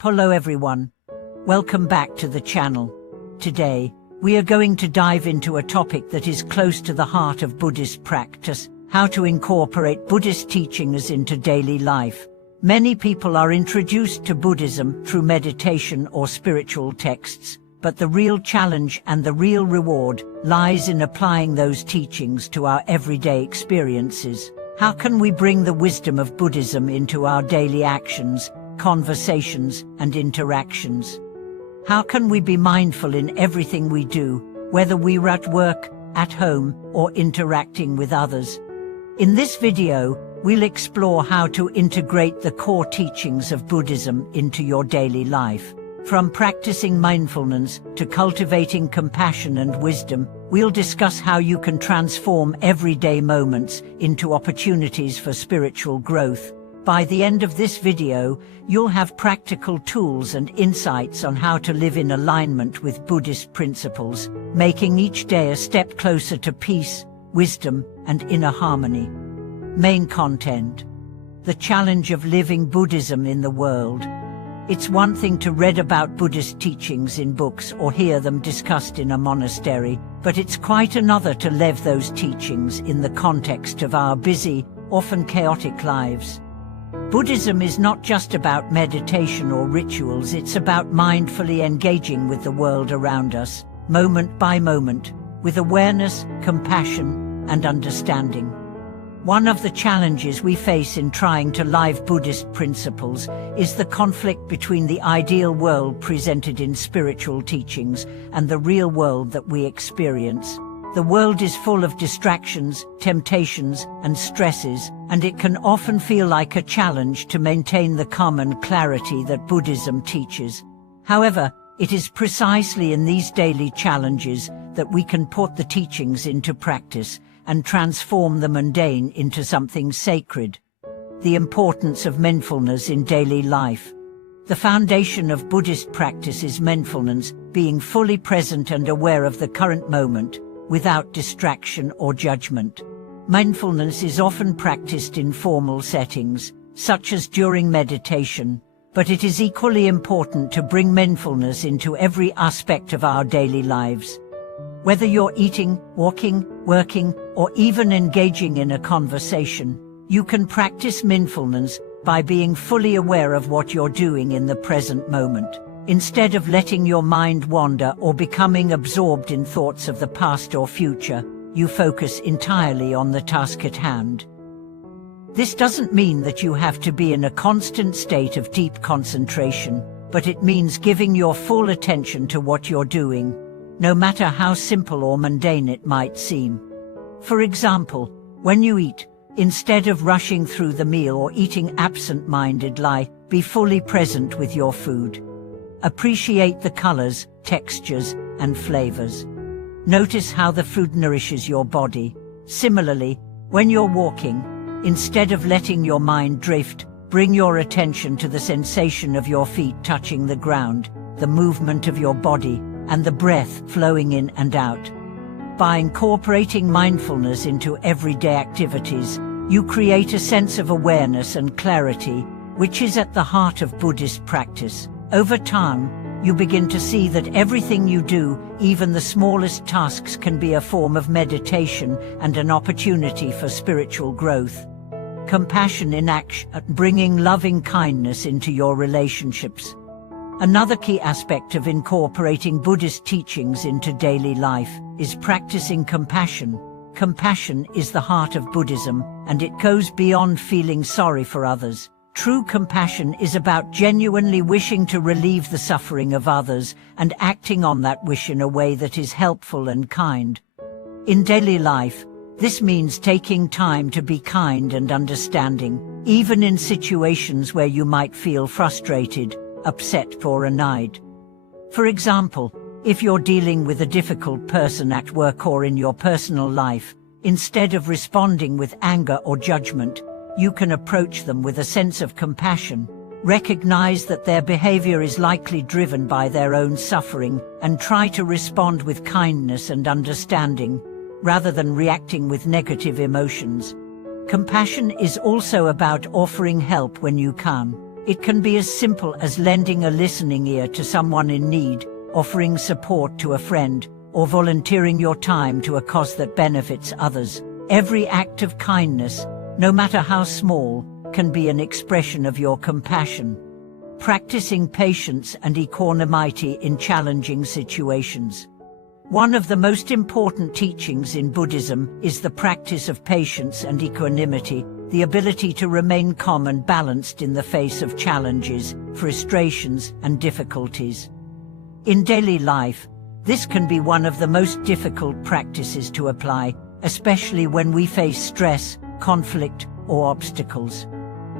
Hello everyone. Welcome back to the channel. Today, we are going to dive into a topic that is close to the heart of Buddhist practice: how to incorporate Buddhist teachings into daily life. Many people are introduced to Buddhism through meditation or spiritual texts, but the real challenge and the real reward lies in applying those teachings to our everyday experiences. How can we bring the wisdom of Buddhism into our daily actions, conversations, and interactions? How can we be mindful in everything we do, whether we're at work, at home, or interacting with others? In this video, we'll explore how to integrate the core teachings of Buddhism into your daily life. From practicing mindfulness to cultivating compassion and wisdom, we'll discuss how you can transform everyday moments into opportunities for spiritual growth. By the end of this video, you'll have practical tools and insights on how to live in alignment with Buddhist principles, making each day a step closer to peace, wisdom, and inner harmony. Main content: the challenge of living Buddhism in the world. It's one thing to read about Buddhist teachings in books or hear them discussed in a monastery, but it's quite another to live those teachings in the context of our busy, often chaotic lives. Buddhism is not just about meditation or rituals, it's about mindfully engaging with the world around us, moment by moment, with awareness, compassion, and understanding. One of the challenges we face in trying to live Buddhist principles is the conflict between the ideal world presented in spiritual teachings and the real world that we experience. The world is full of distractions, temptations, and stresses, and it can often feel like a challenge to maintain the calm and clarity that Buddhism teaches. However, it is precisely in these daily challenges that we can put the teachings into practice and transform the mundane into something sacred. The importance of mindfulness in daily life. The foundation of Buddhist practice is mindfulness, being fully present and aware of the current moment, without distraction or judgment. Mindfulness is often practiced in formal settings, such as during meditation, but it is equally important to bring mindfulness into every aspect of our daily lives. Whether you're eating, walking, working, or even engaging in a conversation, you can practice mindfulness by being fully aware of what you're doing in the present moment. Instead of letting your mind wander or becoming absorbed in thoughts of the past or future, you focus entirely on the task at hand. This doesn't mean that you have to be in a constant state of deep concentration, but it means giving your full attention to what you're doing, no matter how simple or mundane it might seem. For example, when you eat, instead of rushing through the meal or eating absent-mindedly, be fully present with your food. Appreciate the colors, textures, and flavors. Notice how the food nourishes your body. Similarly, when you're walking, instead of letting your mind drift, bring your attention to the sensation of your feet touching the ground, the movement of your body, and the breath flowing in and out. By incorporating mindfulness into everyday activities, you create a sense of awareness and clarity, which is at the heart of Buddhist practice. Over time, you begin to see that everything you do, even the smallest tasks, can be a form of meditation and an opportunity for spiritual growth. Compassion in action, bringing loving kindness into your relationships. Another key aspect of incorporating Buddhist teachings into daily life is practicing compassion. Compassion is the heart of Buddhism, and it goes beyond feeling sorry for others. True compassion is about genuinely wishing to relieve the suffering of others and acting on that wish in a way that is helpful and kind. In daily life, this means taking time to be kind and understanding, even in situations where you might feel frustrated, upset, or annoyed. For example, if you're dealing with a difficult person at work or in your personal life, instead of responding with anger or judgment, you can approach them with a sense of compassion. Recognize that their behavior is likely driven by their own suffering, and try to respond with kindness and understanding, rather than reacting with negative emotions. Compassion is also about offering help when you can. It can be as simple as lending a listening ear to someone in need, offering support to a friend, or volunteering your time to a cause that benefits others. Every act of kindness, no matter how small, can be an expression of your compassion. Practicing patience and equanimity in challenging situations. One of the most important teachings in Buddhism is the practice of patience and equanimity, the ability to remain calm and balanced in the face of challenges, frustrations, and difficulties. In daily life, this can be one of the most difficult practices to apply, especially when we face stress, conflict, or obstacles.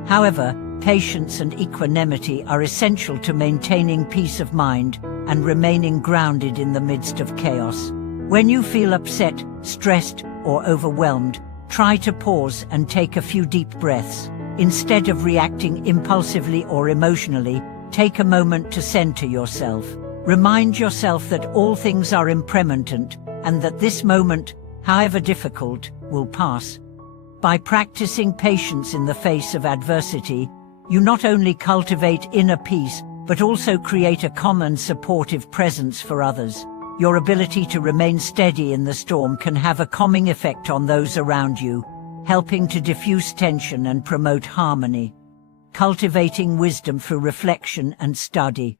However, patience and equanimity are essential to maintaining peace of mind and remaining grounded in the midst of chaos. When you feel upset, stressed, or overwhelmed, try to pause and take a few deep breaths. Instead of reacting impulsively or emotionally, take a moment to center yourself. Remind yourself that all things are impermanent and that this moment, however difficult, will pass. By practicing patience in the face of adversity, you not only cultivate inner peace, but also create a calm and supportive presence for others. Your ability to remain steady in the storm can have a calming effect on those around you, helping to diffuse tension and promote harmony. Cultivating wisdom through reflection and study.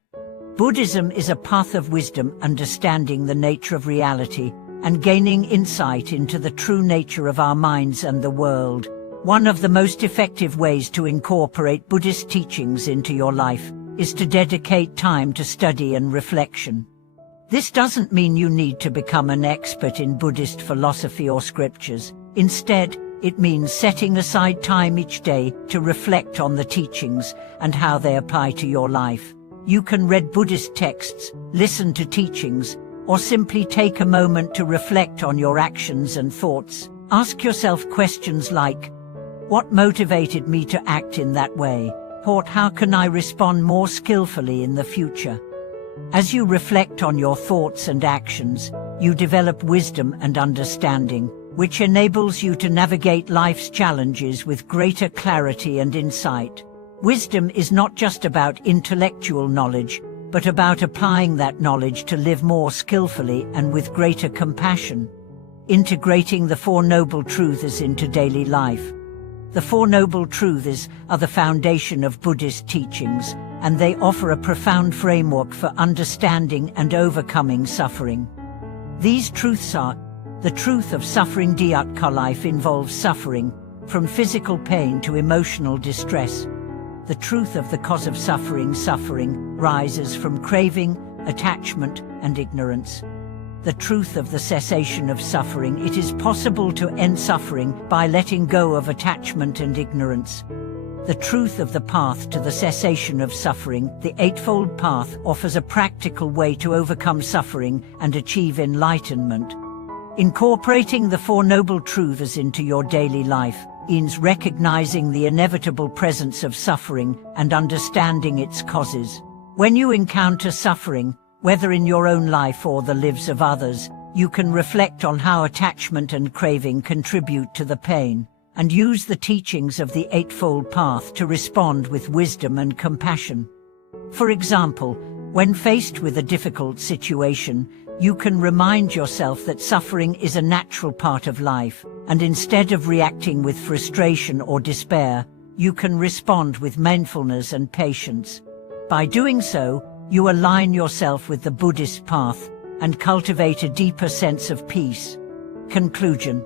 Buddhism is a path of wisdom, understanding the nature of reality and gaining insight into the true nature of our minds and the world. One of the most effective ways to incorporate Buddhist teachings into your life is to dedicate time to study and reflection. This doesn't mean you need to become an expert in Buddhist philosophy or scriptures. Instead, it means setting aside time each day to reflect on the teachings and how they apply to your life. You can read Buddhist texts, listen to teachings, or simply take a moment to reflect on your actions and thoughts. Ask yourself questions like, what motivated me to act in that way? Or how can I respond more skillfully in the future? As you reflect on your thoughts and actions, you develop wisdom and understanding, which enables you to navigate life's challenges with greater clarity and insight. Wisdom is not just about intellectual knowledge, but about applying that knowledge to live more skillfully and with greater compassion. Integrating the Four Noble Truths into daily life. The Four Noble Truths are the foundation of Buddhist teachings, and they offer a profound framework for understanding and overcoming suffering. These truths are: the truth of suffering. Life involves suffering, from physical pain to emotional distress. The truth of the cause of suffering. Suffering rises from craving, attachment, and ignorance. The truth of the cessation of suffering. It is possible to end suffering by letting go of attachment and ignorance. The truth of the path to the cessation of suffering. The Eightfold Path offers a practical way to overcome suffering and achieve enlightenment. Incorporating the Four Noble Truths into your daily life means recognizing the inevitable presence of suffering and understanding its causes. When you encounter suffering, whether in your own life or the lives of others, you can reflect on how attachment and craving contribute to the pain, and use the teachings of the Eightfold Path to respond with wisdom and compassion. For example, when faced with a difficult situation, you can remind yourself that suffering is a natural part of life, and instead of reacting with frustration or despair, you can respond with mindfulness and patience. By doing so, you align yourself with the Buddhist path and cultivate a deeper sense of peace. Conclusion.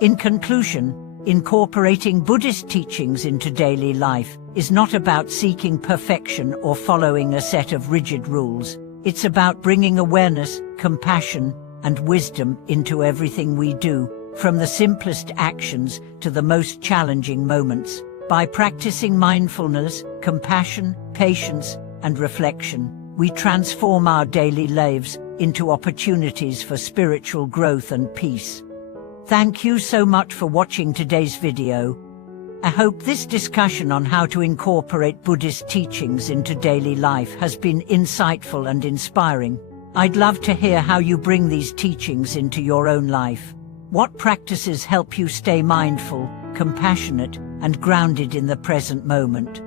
In conclusion, incorporating Buddhist teachings into daily life is not about seeking perfection or following a set of rigid rules. It's about bringing awareness, compassion, and wisdom into everything we do, from the simplest actions to the most challenging moments. By practicing mindfulness, compassion, patience, and reflection, we transform our daily lives into opportunities for spiritual growth and peace. Thank you so much for watching today's video. I hope this discussion on how to incorporate Buddhist teachings into daily life has been insightful and inspiring. I'd love to hear how you bring these teachings into your own life. What practices help you stay mindful, compassionate, and grounded in the present moment?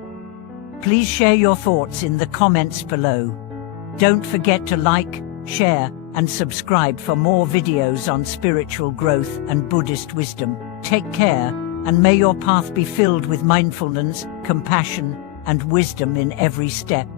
Please share your thoughts in the comments below. Don't forget to like, share, and subscribe for more videos on spiritual growth and Buddhist wisdom. Take care, and may your path be filled with mindfulness, compassion, and wisdom in every step.